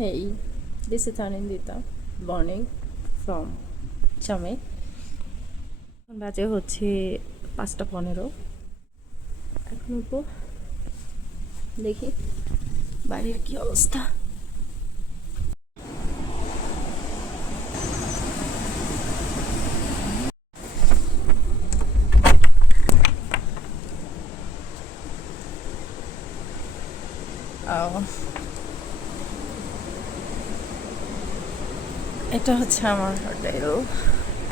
Hey, this is Anindita morning from Chame. বাজে হচ্ছে 5:15। এখন উঠবো, দেখি বাড়ির কি অবস্থা। এটা হচ্ছে আমার হোটেল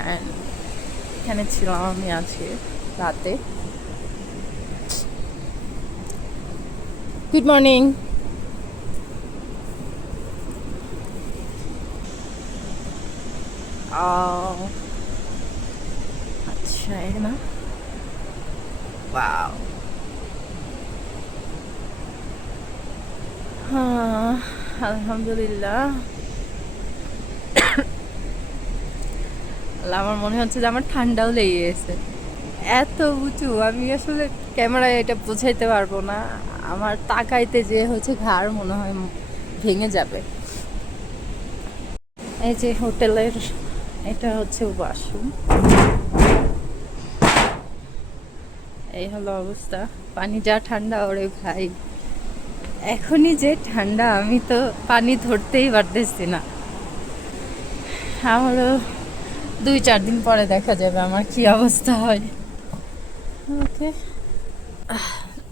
অ্যান্ড এখানে ছিলাম আমি আজকে রাতে। Good morning. আচ্ছা না, ওয়াও। হ্যাঁ, আলহামদুলিল্লাহ। আমার মনে হচ্ছে যে আমার ঠান্ডাও লেগে গেছে, এত উঁচু। আমি আসলে ক্যামেরায় এটা বোঝাইতে পারবো না। আমার তাকাইতে যে হচ্ছে ঘাড় মনে হয় ভেঙে যাবে। এই যে হোটেলের এটা হচ্ছে ওয়াশরুম। এই হলো অবস্থা। পানি যা ঠান্ডা, ওরে ভাই এখনই যে ঠান্ডা, আমি তো পানি ধরতেই পারতেছি না। আমারও 2-4 দিন পরে দেখা যাবে আমার কি অবস্থা হয়। ওকে,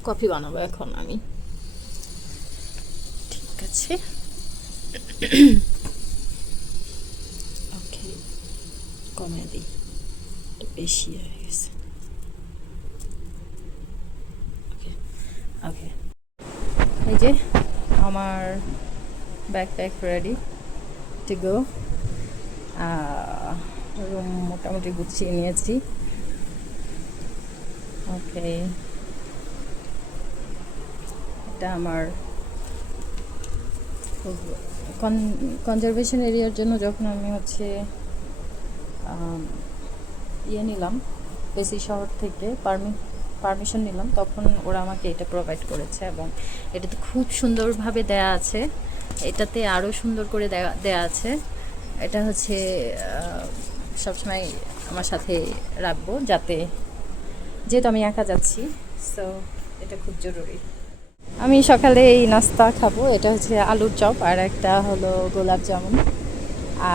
কফি বানাবো এখন আমি। ঠিক আছে, ওকে, কমে দিই, বেশি হয়ে গেছে। ওকে ওকে, এই যে আমার backpack ready to go. Room মোটামুটি গুছিয়ে নিয়েছি। ওকে, এটা আমার কনজারভেশন এরিয়ার জন্য যখন আমি হচ্ছে নিলাম বেসি শহর থেকে পারমিশন নিলাম, তখন ওরা আমাকে এটা প্রোভাইড করেছে এবং এটাতে খুব সুন্দরভাবে দেয়া আছে। এটাতে আরও সুন্দর করে দেয়া আছে। এটা হচ্ছে সবসময় আমার সাথে রাখবো, যাতে যেহেতু আমি একা যাচ্ছি, সো এটা খুব জরুরি। আমি সকালে এই নাস্তা খাবো। এটা হচ্ছে আলুর চপ, আর একটা হলো গোলাপ জামুন,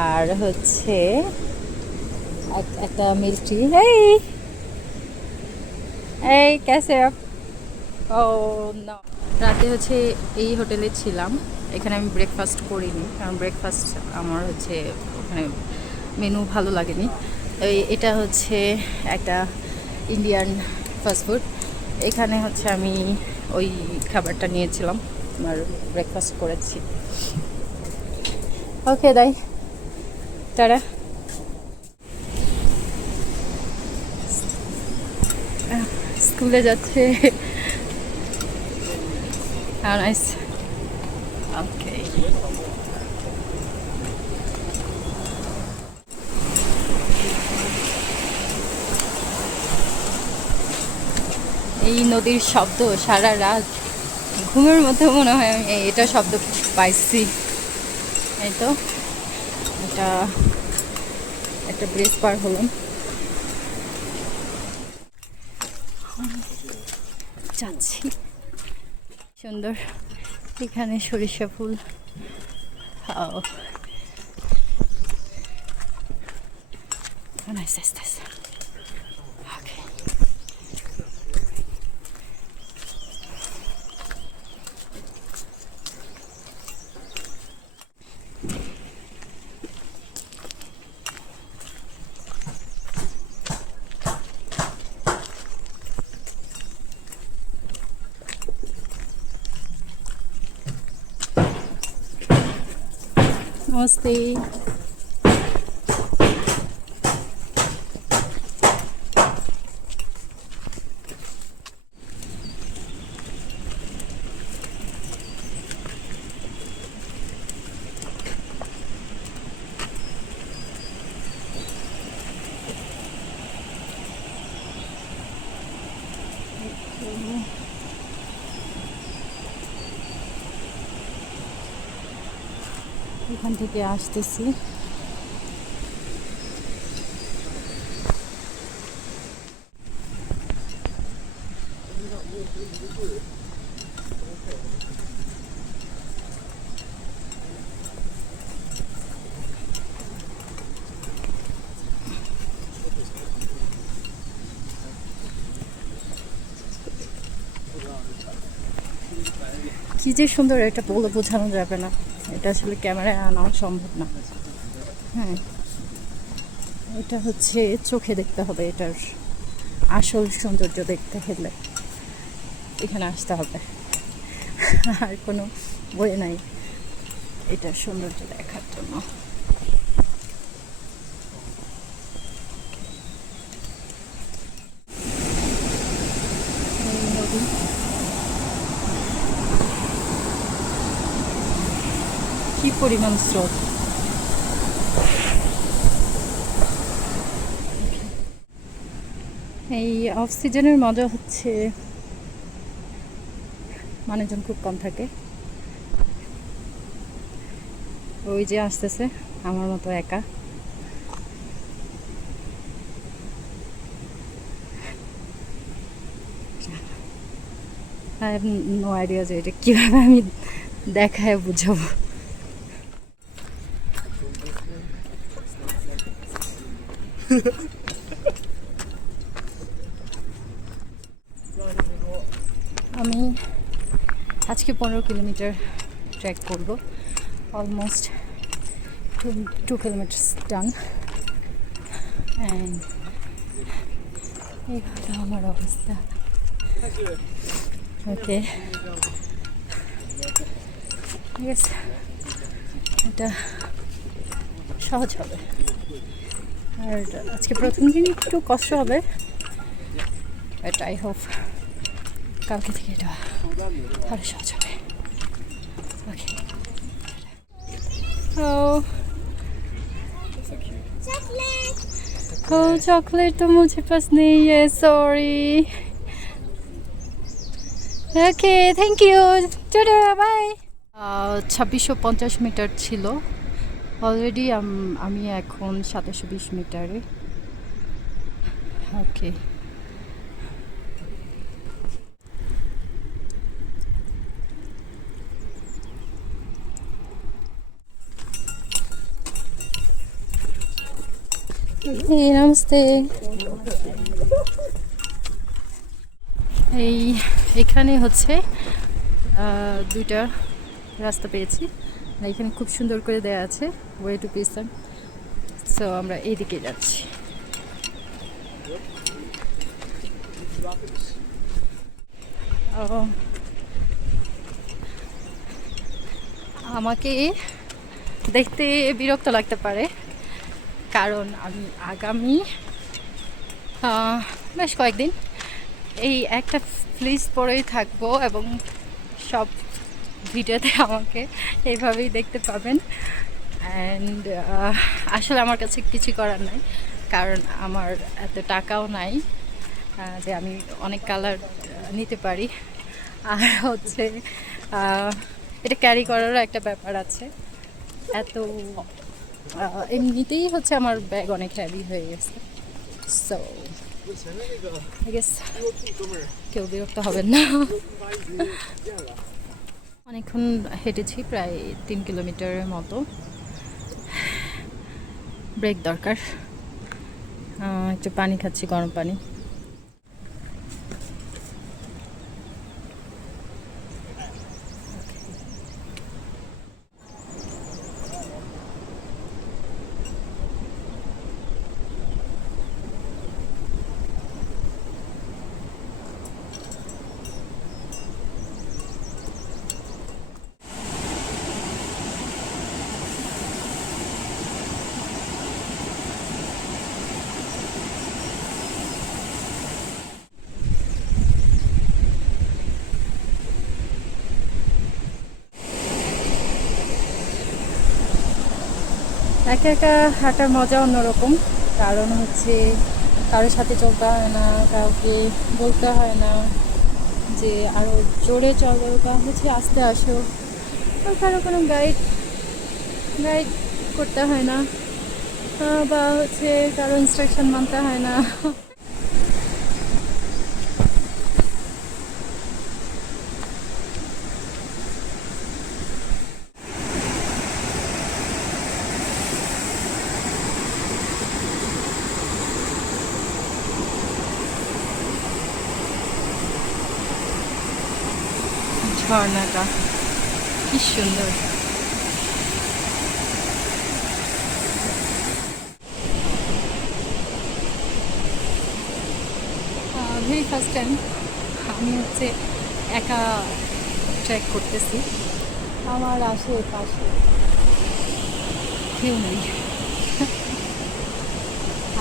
আর হচ্ছে একটা মিষ্টি। এই এই ক্যাসে ও না, রাতে হচ্ছে এই হোটেলে ছিলাম। এখানে আমি ব্রেকফাস্ট করিনি, কারণ ব্রেকফাস্ট আমার হচ্ছে ওখানে মেনু ভালো লাগেনি। এটা হচ্ছে একটা ইন্ডিয়ান ফাস্টফুড। এখানে হচ্ছে আমি ওই খাবারটা নিয়েছিলাম আর ব্রেকফাস্ট করেছি। ওকে, দাই তারা স্কুলে যাচ্ছে। নাইস। ওকে, এই নদীর শব্দ সারা রাত ঘুমের মধ্যে মনে হয় আমি এটা শব্দ পাইছি। এই তো এটা একটা ব্রিজ পার হলাম, যাচ্ছি। সুন্দর এখানে সরিষা ফুল। Nice. Okay. Namaste. এখান থেকে আসতেছি। কি যে সুন্দর, এটা বলে বোঝানো যাবে না। এটা আসলে ক্যামেরায় আনাও সম্ভব না। হ্যাঁ, এটা হচ্ছে চোখে দেখতে হবে। এটার আসল সৌন্দর্য দেখতে হলে এখানে আসতে হবে, আর কোনো বই নাই এটার সৌন্দর্য দেখার জন্য। কি পরিমাণ স্রোত! এই অফ সিজনের মজা হচ্ছে মানুষজন খুব কম থাকে। ওই যে আসতেছে আমার মতো একা। আই হ্যাভ নো আইডিয়া যে এটা কীভাবে আমি দেখায় বুঝাবো। আমি আজকে 15 কিলোমিটার ট্রেক করব। Almost 2 kilometres done. অ্যান্ড এই হলো আমার অবস্থা। ওকে, ইয়েস, এটা সহজ হবে। আর আজকে প্রথম দিন একটু কষ্ট হবে, বাট আই হোপ কালকে থেকে এটা আরো সহজ হবে। ওকে। चॉकलेट तो मुझे पास नहीं है, sorry. Okay, thank you, ta ta, bye. 2650 metre ছিল অলরেডি। আমি এখন 2720 মিটারে। ওকে, নমস্তে। এখানে হচ্ছে দুইটা রাস্তা পেয়েছি। এখানে খুব সুন্দর করে দেয়া আছে ওয়ে টু পিসন। সো আমরা এইদিকে যাচ্ছি। আমাকে দেখতে বিরক্ত লাগতে পারে, কারণ আমি আগামী বেশ কয়েকদিন এই একটা ফ্লিস পরেই থাকবো এবং সব ভিডিওতে আমাকে এইভাবেই দেখতে পাবেন। অ্যান্ড আসলে আমার কাছে কিছু করার নাই, কারণ আমার এত টাকাও নাই যে আমি অনেক কালার নিতে পারি। আর হচ্ছে এটা ক্যারি করারও একটা ব্যাপার আছে। এত এমনিতেই হচ্ছে আমার ব্যাগ অনেক হ্যাভি হয়ে গেছে। সো আই গেস কেউ বিরক্ত হবেন না। অনেকক্ষণ হেঁটেছি, প্রায় 3 কিলোমিটারের মতো। ব্রেক দরকার। একটু পানি খাচ্ছি, গরম পানি। একা একা হাঁটার মজা অন্যরকম, কারণ হচ্ছে কারোর সাথে চলতে হয় না, কাউকে বলতে হয় না যে আরও জোরে চলো বা হচ্ছে আস্তে আসো, আর কারো কোনো গাইড গাইড করতে হয় না, বা হচ্ছে কারো ইনস্ট্রাকশন মানতে হয় না। ঝর্ণাটা কি সুন্দর। ভেরি ফার্স্ট টাইম আমি হচ্ছে একা ট্রেক করতেছি, আমার আশেপাশে কেউ নেই,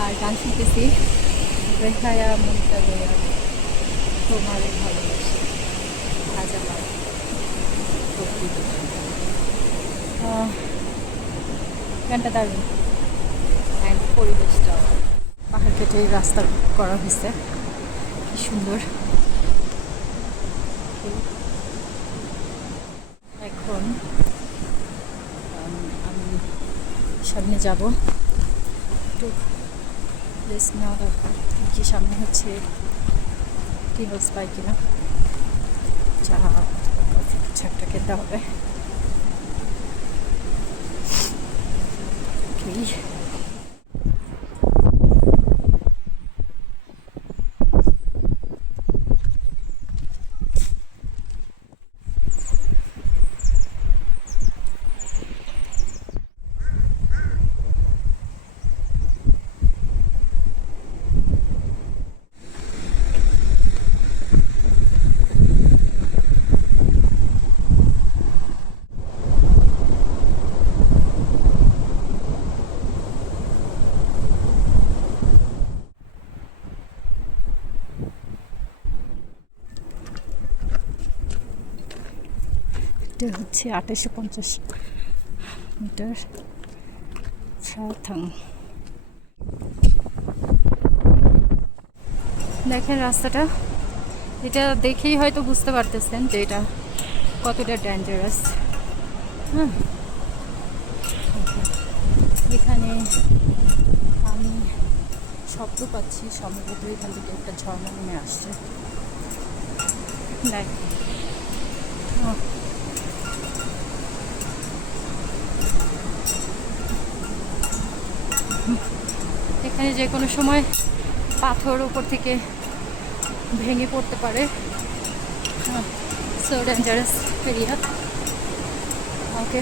আর গান শুনতেছি বেহায়া মনটা বেয়া তোমারে ভালোবাসি হাজার। গানটা দারুণ, অ্যান্ড পরিবেশটা, পাহাড় কেটে রাস্তা করা হয়েছে, কি সুন্দর। এখন আমি সামনে যাব, একটু প্লেস নেওয়া দরকার, কি সামনে হচ্ছে টিউবস পাই কিনা, চা কফি কিছু একটা খেতে হবে। এটা হচ্ছে 2850 মিটার সাথাং। দেখেন রাস্তাটা, এটা দেখেই হয়তো বুঝতে পারতেছেন যে এটা কতটা ডেঞ্জারাস। হ্যাঁ, এখানে আমি শব্দ পাচ্ছি, সম্ভবত এখান থেকে একটা ঝর্ণা নেমে আসছে। দেখ, এখানে যে কোনো সময় পাথর উপর থেকে ভেঙে পড়তে পারে, সো ডেঞ্জারাস এরিয়া। ওকে,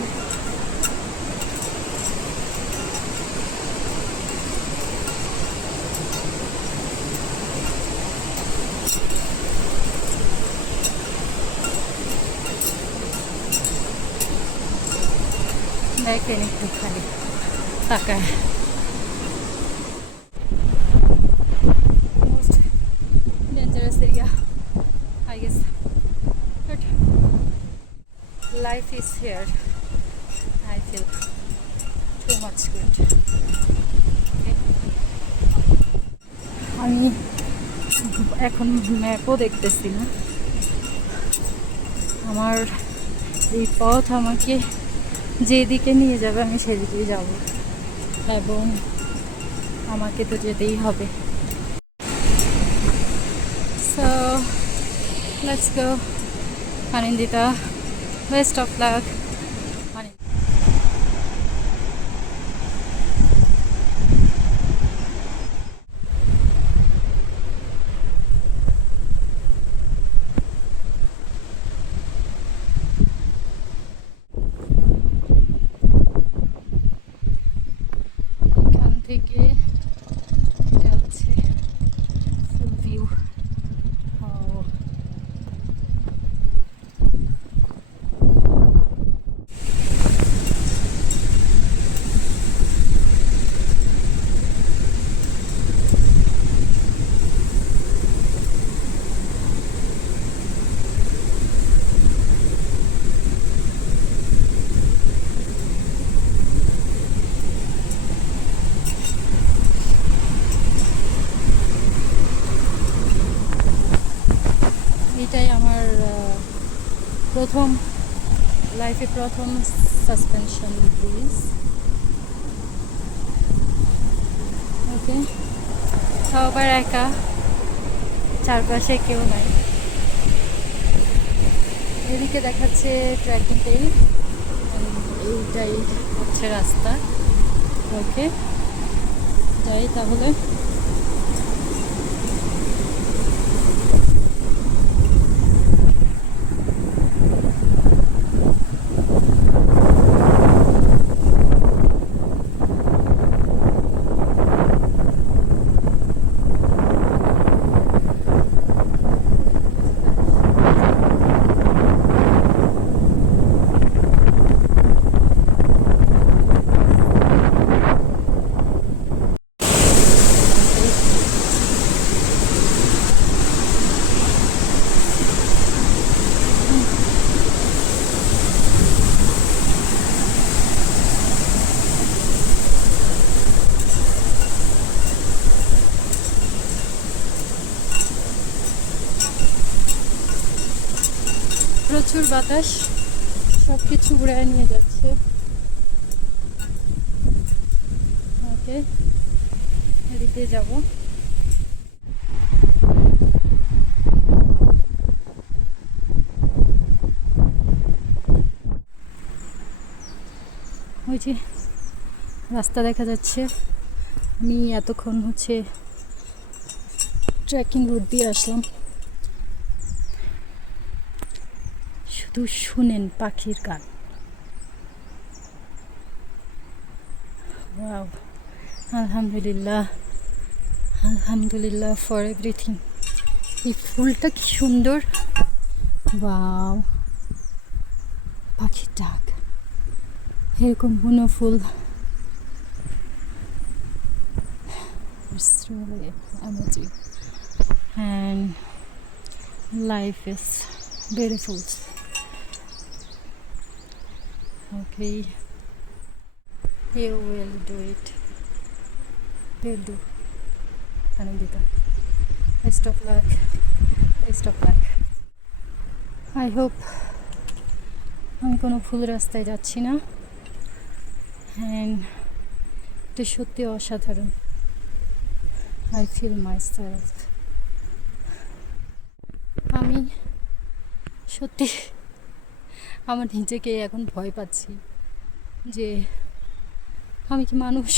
দেখেন একটু খালি তাকায়। Most dangerous area, I guess. But life is here. I feel too much good. Okay. আমি এখন ম্যাপও দেখতেছি না, আমার এই পথ আমাকে যেদিকে নিয়ে যাবে আমি সেদিকেই যাব, এবং আমাকে তো যেতেই হবে। So let's go Anandita, best of luck. এখান থেকে এটা হচ্ছে ফুল ভিউ। এটাই আমার প্রথম লাইফে প্রথম সাসপেনশন ব্রিজ। ওকে, সবার একা, চারপাশে কেউ নাই। এদিকে দেখাচ্ছে ট্রেকিং টেইল, এইটাই হচ্ছে রাস্তা। ওকে, যাই তাহলে। প্রচুর বাতাস, সব কিছু উড়ায় নিয়ে যাচ্ছে। ওকে, এদিক দিয়ে যাবো। ওই যে রাস্তা দেখা যাচ্ছে। আমি এতক্ষণ হচ্ছে ট্রেকিং রুট দিয়ে আসলাম। শুধু শুনেন পাখির গান। ওয়াও, আলহামদুলিল্লাহ, আলহামদুলিল্লাহ ফর এভরিথিং। এই ফুলটা কি সুন্দর! ওয়াও, পাখির ডাক, এরকম বুনো ফুল। It's really amazing and life is beautiful. Okay, you will do it. You'll do. Anandita, best of luck. Best of luck. I hope আমি কোনো ভুল রাস্তায় যাচ্ছি না। অ্যান্ড এটা সত্যি অসাধারণ। I feel myself. আমি সত্যি আমার নিজেকে এখন ভয় পাচ্ছি যে আমি কি মানুষ।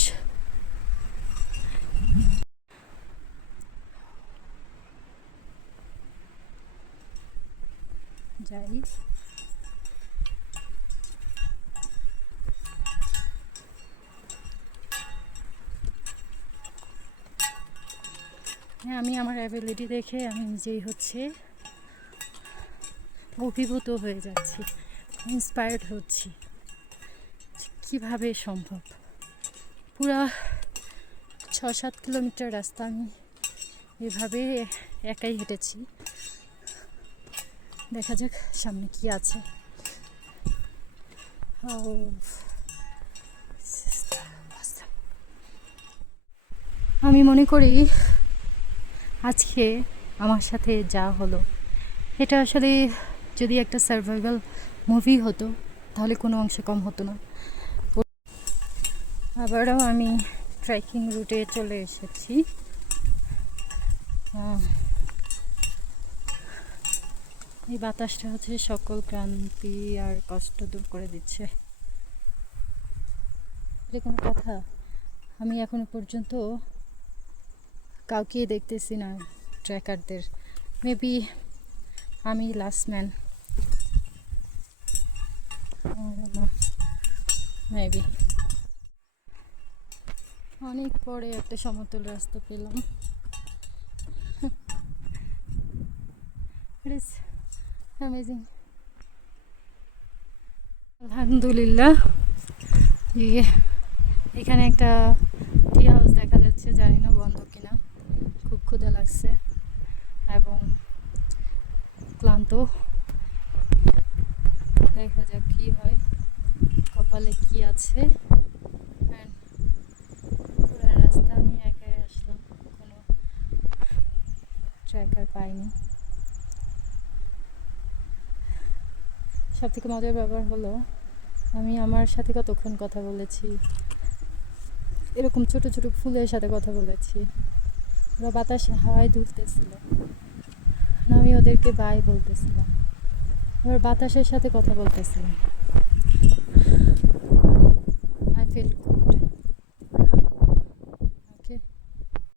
যাই, হ্যাঁ, আমি আমার অ্যাবিলিটি দেখে আমি নিজেই হচ্ছে অভিভূত হয়ে যাচ্ছি, ইন্সপায়ার্ড হচ্ছি। কিভাবে সম্ভব? পুরা 6-7 কিলোমিটার রাস্তা আমি এভাবে একাই হেঁটেছি। দেখা যাক সামনে কি আছে। আমি মনে করি আজকে আমার সাথে যা হলো, এটা আসলে যদি একটা সার্ভাইভাল মুভি হতো তাহলে কোনো অংশে কম হতো না। আবারও আমি ট্রেকিং রুটে চলে এসেছি। এই বাতাসটা হচ্ছে সকল ক্লান্তি আর কষ্ট দূর করে দিচ্ছে। এটা কোনো কথা? আমি এখনো পর্যন্ত কাউকে দেখতেছি না ট্রেকারদের। মেবি আমি লাস্ট ম্যান, মেবি। অনেক পরে একটা সমতল রাস্তা পেলাম। It is amazing. আলহামদুলিল্লাহ। এখানে একটা টি হাউস দেখা যাচ্ছে, জানি না বন্ধ কিনা। খুব ক্ষুধা লাগছে এবং ক্লান্ত। দেখা যাক কি হয়, কপালে কি আছে। পুরো রাস্তা আমি একাই আসলাম, কোনো ট্রেকার পাইনি। সব থেকে মজার ব্যাপার হলো আমি আমার সাথে কতক্ষণ কথা বলেছি, এরকম ছোট ছোট ফুলের সাথে কথা বলেছি। ওরা বাতাসে হাওয়ায় দুলতেছিল, আর আমি ওদেরকে বাই বলতেছিলাম, আবার বাতাসের সাথে কথা বলতেছিলাম।